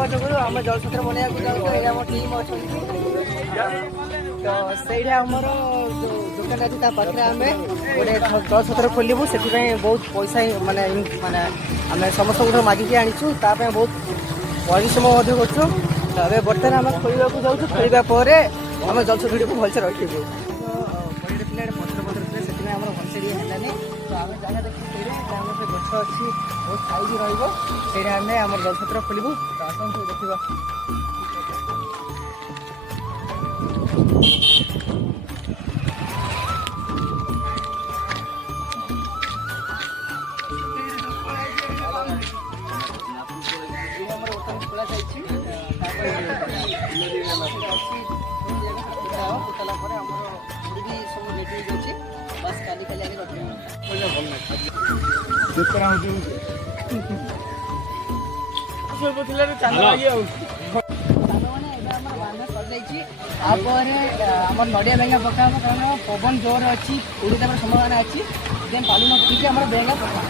ହେବା ଯୋଗୁଁ ଆମେ ଜଳଛତ୍ର ବନେଇବାକୁ ଯାଉଛୁ। ଏଇ ଆମ ଟିମ୍ ଅଛନ୍ତି ତ ସେଇଟା ଆମର ଦୋକାନ ଅଛି ତା ପାଖରେ ଆମେ ଗୋଟେ ଜଳଛତ୍ର ଖୋଲିବୁ। ସେଥିପାଇଁ ବହୁତ ପଇସା ମାନେ ଆମେ ସମସ୍ତଙ୍କଠୁ ମାଗିକି ଆଣିଛୁ। ତା ପାଇଁ ବହୁତ ପରିଶ୍ରମ ମଧ୍ୟ କରୁଛୁ। ତ ଏବେ ବର୍ତ୍ତମାନ ଆମେ ଖୋଲିବାକୁ ଯାଉଛୁ। ଖୋଲିବା ପରେ ଆମେ ଜଳଛତ୍ରଟିକୁ ଭଲସେ ରଖିବୁ। ପରିବା ଥିଲା ପତ୍ର ଥିଲା ସେଥିପାଇଁ ଆମର ଭଲସେ ଟିକେ ହେଲାନି। ତ ଆମେ ଜାଗା ଦେଖି ସେଇଟା ଆମର ସେ ଗଛ ଅଛି ବହୁତ ସାଇଜ୍ ରହିବ। ସେଇଟା ଆମେ ଆମର ଜଳଛତ୍ର ଖୋଲିବୁ। ତ ଆସନ୍ତୁ ଦେଖିବା। ଫୁଟାଲା ପରେ ଆମର ବି ସବୁ ରେଡି ହେଇକି ଅଛି। ବାସ୍ କାଲି ଆଣି ରଖିବା। ସରିଯାଇଛି। ତାପରେ ଆମର ନଡ଼ିଆ ବେଙ୍ଗା ପକା ହେବ କାରଣ ପବନ ଜୋର ଅଛି। ଉଡ଼ିବାର ସମ୍ଭାବନା ଅଛି। ଦେନ୍ ବାଲୁନ ପକେଇକି ଆମର ବେଙ୍ଗା ପକା